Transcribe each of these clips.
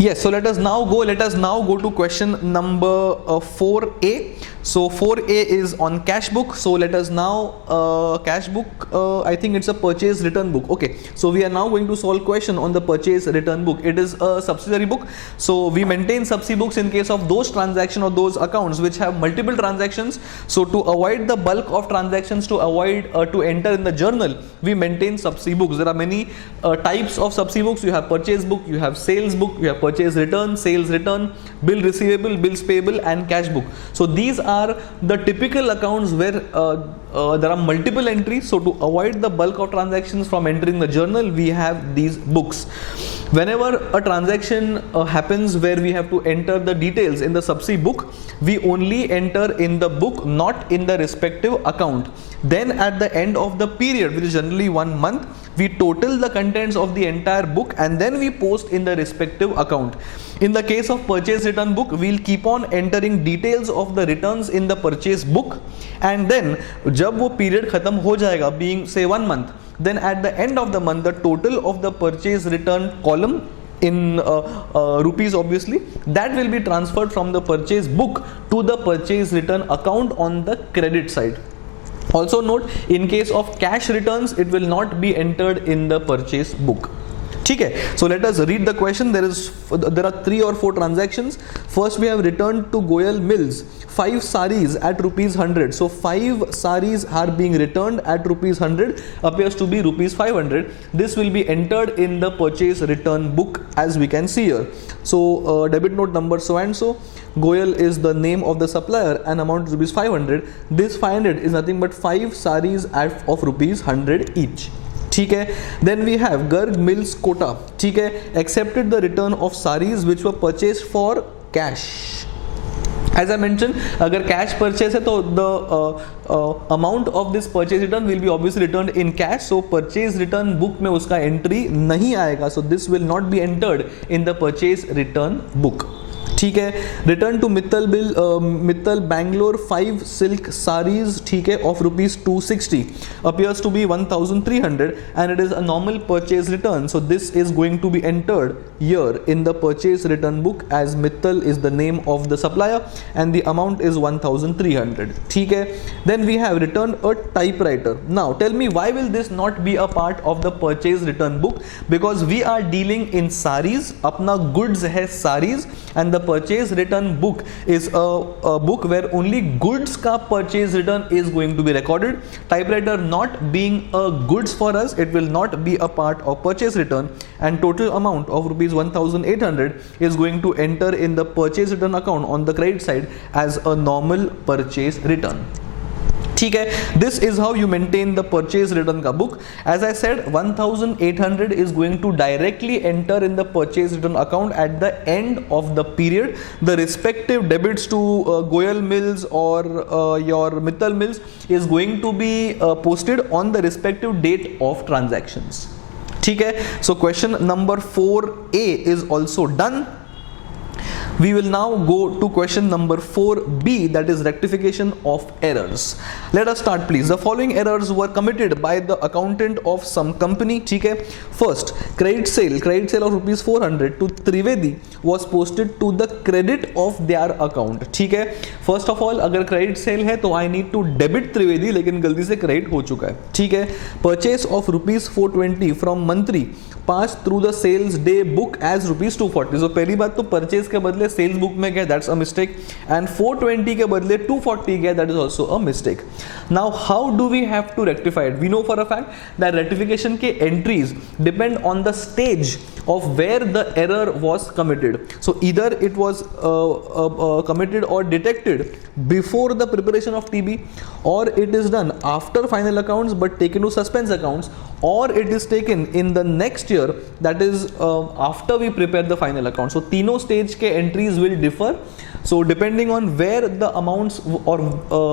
Yes, so let us now go to question number 4a. So 4a is on cash book. So let us now cash book, I think it's a purchase return book. Okay, so we are now going to solve question on the purchase return book. It is a subsidiary book, so we maintain subsidy books in case of those transactions or those accounts which have multiple transactions. So to avoid the bulk of transactions, to avoid to enter in the journal, we maintain subsidy books. There are many types of subsidy books. You have purchase book, you have sales book, you have purchase return, sales return, bill receivable, bills payable, and cash book. So these are the typical accounts where there are multiple entries. So to avoid the bulk of transactions from entering the journal, we have these books. Whenever a transaction happens where we have to enter the details in the subsidy book, we only enter in the book, not in the respective account. Then at the end of the period, which is generally 1 month, we total the contents of the entire book and then we post in the respective account. In the case of purchase return book, we'll keep on entering details of the returns in the purchase book, and then जब वो period खत्म हो जाएगा, being say 1 month, then at the end of the month, the total of the purchase return column in rupees, obviously, that will be transferred from the purchase book to the purchase return account on the credit side. Also note, in case of cash returns, it will not be entered in the purchase book. Okay, so let us read the question. There are 3 or 4 transactions. First, we have returned to Goyal Mills 5 saris at rupees 100. So 5 saris are being returned at rupees 100, appears to be rupees 500. This will be entered in the purchase return book, as we can see here. So debit note number so and so. Goyal is the name of the supplier and amount is rupees 500. This 500 is nothing but 5 saris of rupees 100 each. ठीक है. Then we have Garg Mills Kota, ठीक है, accepted the return of saris which were purchased for cash. As I mentioned, अगर cash purchase है तो the amount of this purchase return will be obviously returned in cash. So purchase return book में उसका entry नहीं आएगा. So this will not be entered in the purchase return book. ठीक है. Return to Mittal Bangalore 5 silk saris, ठीक है, of rupees 260 appears to be 1300 and it is a normal purchase return. So this is going to be entered here in the purchase return book as Mittal is the name of the supplier and the amount is 1300. ठीक है. Then we have returned a typewriter. Now tell me, why will this not be a part of the purchase return book? Because we are dealing in saris, अपना goods है saris, and the purchase return book is a book where only goods ka purchase return is going to be recorded. Typewriter not being a goods for us, it will not be a part of purchase return, and total amount of rupees 1800 is going to enter in the purchase return account on the credit side as a normal purchase return. ठीक है. This is how you maintain the purchase return का book. As I said, 1800 is going to directly enter in the purchase return account at the end of the period. The respective debits to Goyal Mills or your Mittal Mills is going to be posted on the respective date of transactions. ठीक है. So question number 4a is also done. We will now go to question number 4b, that is rectification of errors. Let us start please. The following errors were committed by the accountant of some company. ठीक है. First, credit sale of rupees 400 to Trivedi was posted to the credit of their account. ठीक है. First of all, अगर credit sale है तो I need to debit Trivedi, लेकिन गलती से credit हो चुका है. ठीक है. Purchase of rupees 420 from Mantri passed through the sales day book as rupees 240. So पहली बात तो purchase के बदले sales book में गया, that's a mistake, and 420 के बदले 240 गया, that is also a mistake. Now how do we have to rectify it? We know for a fact that rectification के entries depend on the stage of where the error was committed. So either it was committed or detected before the preparation of TB, or it is done after final accounts but taken to suspense accounts, or it is taken in the next year, that is after we prepare the final account. So तीनों stage के entries will differ. So depending on where the amounts or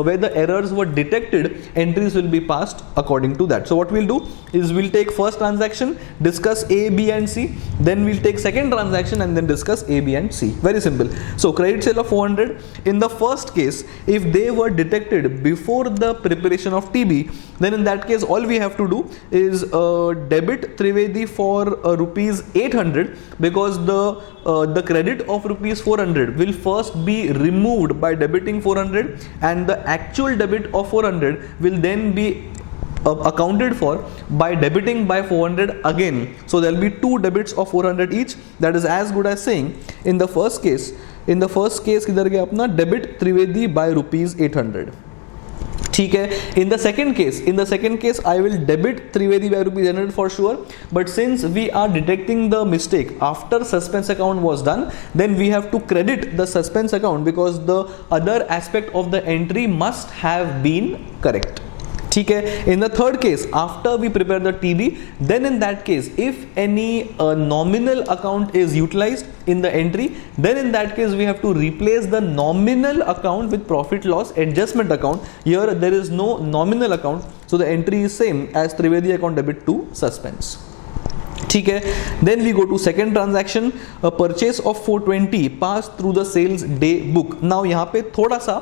where the errors were detected, entries will be passed according to that. So what we'll do is we'll take first transaction, discuss A, B and C, then we'll take second transaction and then discuss A, B and C. Very simple. So credit sale of 400. In the first case, if they were detected before the preparation of TB, then in that case all we have to do is debit Trivedi for rupees 800, because the credit of rupees 400 will first be removed by debiting 400, and the actual debit of 400 will then be accounted for by debiting by 400 again. So there will be two debits of 400 each. That is as good as saying in the first case किधर गया अपना debit Trivedi by rupees 800. ठीक है. In the second case I will debit Trivedi by rupees 800 for sure, but since we are detecting the mistake after suspense account was done, then we have to credit the suspense account because the other aspect of the entry must have been correct. ठीक है. In the third case, after we prepare the TB, then in that case, if any nominal account is utilized in the entry, then in that case we have to replace the nominal account with profit loss adjustment account. Here there is no nominal account, so the entry is same as Trivedi account debit to suspense. ठीक है. Then we go to second transaction, a purchase of 420 passed through the sales day book. Now यहाँ पे थोड़ा सा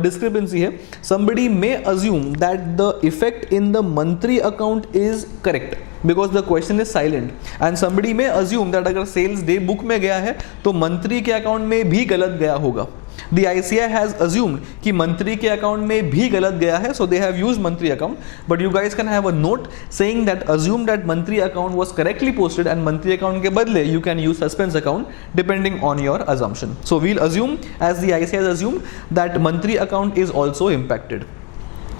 discrepancy है. Somebody may assume that the effect in the monthly account is correct because the question is silent, and somebody may assume that अगर sales day book में गया है तो मंथली के अकाउंट में भी गलत गया होगा. The ICI has assumed कि मंथली के अकाउंट में भी गलत गया है, so they have used monthly account, but you guys can have a note saying that assume that monthly account was correctly posted and monthly account के बदले you can use suspense account depending on your assumption. So we'll assume, as the ICI has assumed, that monthly account is also impacted.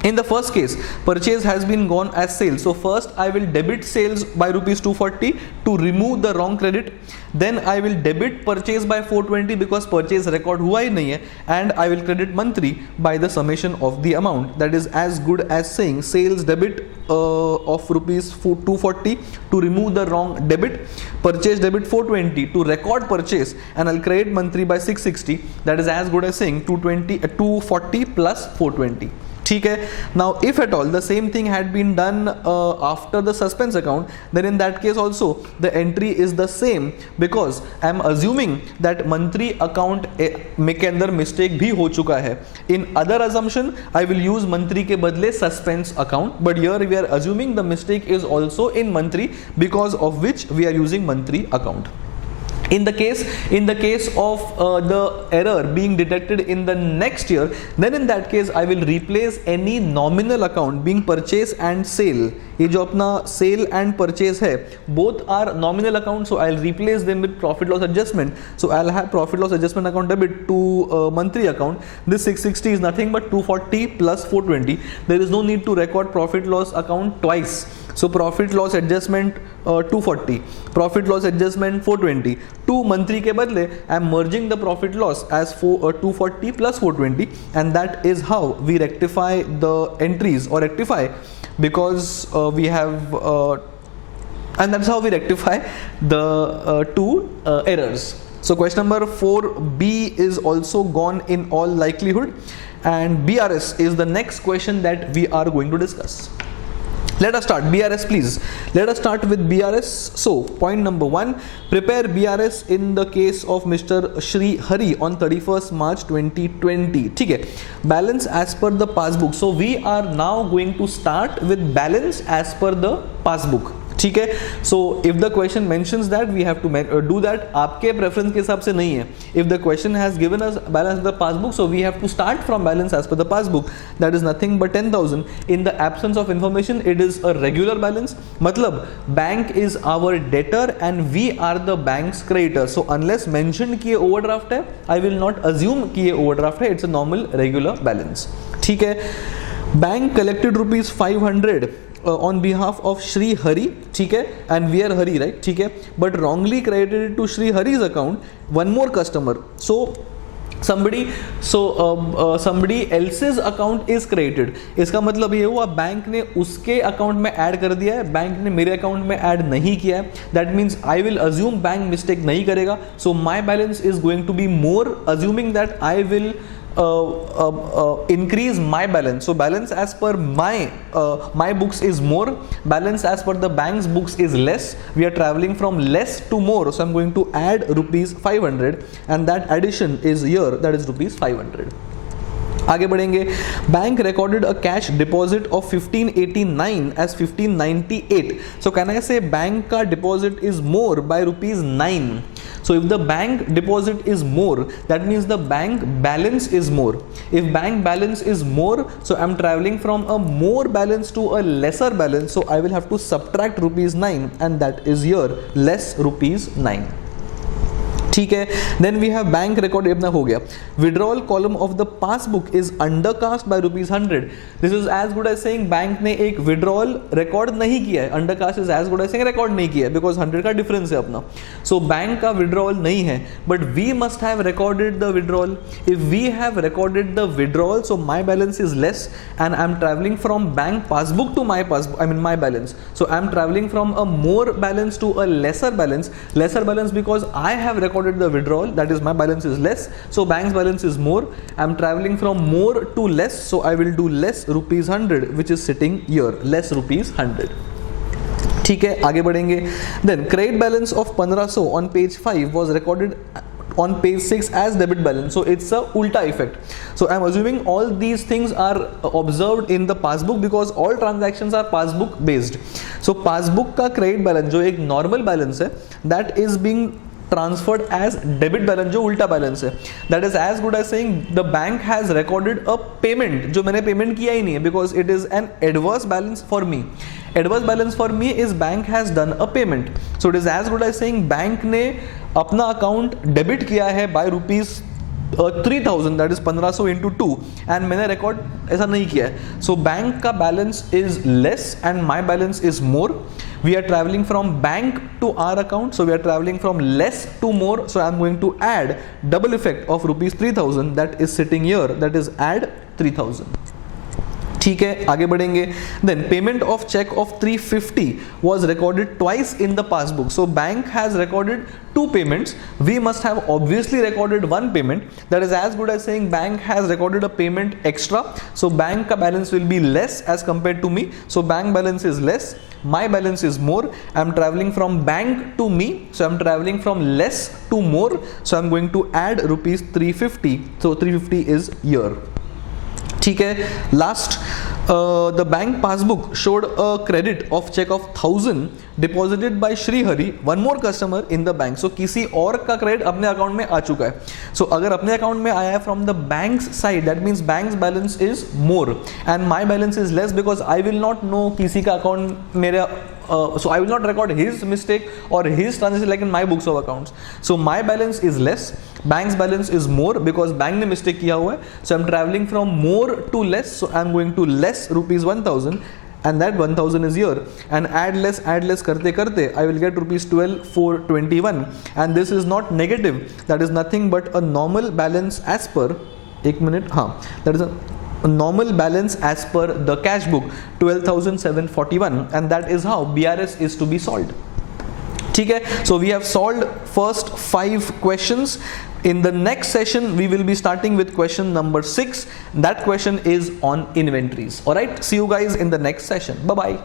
In the first case, purchase has been gone as sales. So first I will debit sales by rupees 240 to remove the wrong credit. Then I will debit purchase by 420 because purchase record हुआ ही नहीं है, and I will credit monthly by the summation of the amount. That is as good as saying sales debit of rupees 240 to remove the wrong debit, purchase debit 420 to record purchase, and I'll credit monthly by 660. That is as good as saying 240 plus 420. ठीक है. Now if at all the same thing had been done after the suspense account, then in that case also the entry is the same because I am assuming that monthly account में के अंदर mistake भी हो चुका है. In other assumption I will use monthly के बदले suspense account, but here we are assuming the mistake is also in monthly because of which we are using monthly account. In the case of the error being detected in the next year, then in that case I will replace any nominal account being purchase and sale. ये जो अपना sale and purchase है, both are nominal account, so I'll replace them with profit loss adjustment. So I'll have profit loss adjustment account debit to monthly account. This 660 is nothing but 240 plus 420. There is no need to record profit loss account twice. So profit loss adjustment 240, profit loss adjustment 420. To monthly के बदले I am merging the profit loss as 240 plus 420, and that is how we rectify the entries, or rectify because we have and that's how we rectify the two errors. So question number 4B is also gone in all likelihood, and BRS is the next question that we are going to discuss. Let us start BRS, please. Let us start with BRS. So point number 1, prepare BRS in the case of Mr. Shri Hari on 31st March 2020. ठीक है. Balance as per the passbook. So we are now going to start with balance as per the passbook. ठीक है. So if the question mentions that, we have to do that. आपके preference के हिसाब से नहीं है. If the question has given us balance of the passbook, so we have to start from balance as per the passbook. That is nothing but 10,000. In the absence of information, it is a regular balance. मतलब bank is our debtor and we are the bank's creditor. So unless mentioned कि ये overdraft है, I will not assume कि ये overdraft है. It's a normal regular balance. ठीक है. Bank collected rupees 500 on behalf of Shri Hari, ठीक है, and we are Hari, right, ठीक है, but wrongly credited it to Shri Hari's account, one more customer. So somebody else's account is credited. इसका मतलब ये हुआ बैंक ने उसके अकाउंट में ऐड कर दिया है, बैंक ने मेरे अकाउंट में ऐड नहीं किया है. That means I will assume bank mistake नहीं करेगा. So my balance is going to be more, assuming that I will increase my balance. So balance as per my books is more, balance as per the bank's books is less. We are traveling from less to more, so I'm going to add rupees 500, and that addition is here, that is rupees 500. आगे बढ़ेंगे. Bank recorded a cash deposit of 1589 as 1598. So can I say bank का deposit is more by rupees 9? So if the bank deposit is more, that means the bank balance is more. If bank balance is more, so I'm traveling from a more balance to a lesser balance. So I will have to subtract rupees 9, and that is here, less rupees 9. ठीक है. Then we have bank record, अपना हो गया. Withdrawal column of the passbook is undercast by ₹100. This is as good as saying bank ने एक withdrawal record नहीं किया है. Undercast is as good as saying record नहीं किया है, बिकॉज 100 का डिफरेंस है अपना. सो बैंक का विड्रॉल नहीं है, but we must have recorded the withdrawal. If we have recorded the withdrawal, so my balance is less, and I am travelling from bank passbook to my passbook, I mean my balance. So I am travelling from a more balance to a lesser balance because I have recorded the withdrawal, that is my balance is less, so bank's balance is more. I'm traveling from more to less, so I will do less rupees 100, which is sitting here, less rupees 100. ठीक है, आगे बढ़ेंगे. Then credit balance of 1500 on page 5 was recorded on page 6 as debit balance. So it's a ulta effect. So I'm assuming all these things are observed in the passbook because all transactions are passbook based. So passbook का credit balance जो एक normal balance है, that is being transferred as debit balance जो उल्टा balance है. That is as good as saying the bank has recorded a payment जो मैंने payment किया ही नहीं है, because it is an adverse balance for me. Adverse balance for me is bank has done a payment. So it is as good as saying bank ने अपना account debit किया है by rupees 3000, that is 1500 into 2, and मैंने record ऐसा नहीं किया है. So bank का balance is less and my balance is more. We are traveling from bank to our account, so we are traveling from less to more. So I am going to add double effect of rupees 3000 that is sitting here, that is add 3000. ठीक है, आगे बढ़ेंगे. Then payment of check of 350 was recorded twice in the passbook. So bank has recorded two payments. We must have obviously recorded one payment. That is as good as saying bank has recorded a payment extra. So bank ka balance will be less as compared to me. So bank balance is less. My balance is more. I'm traveling from bank to me. So I'm traveling from less to more. So I'm going to add rupees 350. So 350 is here. ठीक है. Last, the bank passbook showed a credit of check of 1000 deposited by Shri Hari, one more customer in the bank. So किसी और का credit अपने account में आ चुका है. So अगर अपने अकाउंट में आया है from the bank's side, that means bank's balance is more and my balance is less because I will not know किसी का अकाउंट मेरे so I will not record his mistake or his transaction like in my books of accounts. So my balance is less, bank's balance is more because bank ने mistake किया हुआ है. So I'm traveling from more to less, so I'm going to less rupees 1000, and that 1000 is here, and add less करते करते I will get rupees 12,421, and this is not negative, that is nothing but a normal balance as per, एक minute, हाँ, that is a normal balance as per the cash book, 12,741, and that is how BRS is to be solved. ठीक है, so we have solved first 5 questions. In the next session we will be starting with question number 6. That question is on inventories. All right, see you guys in the next session. Bye bye.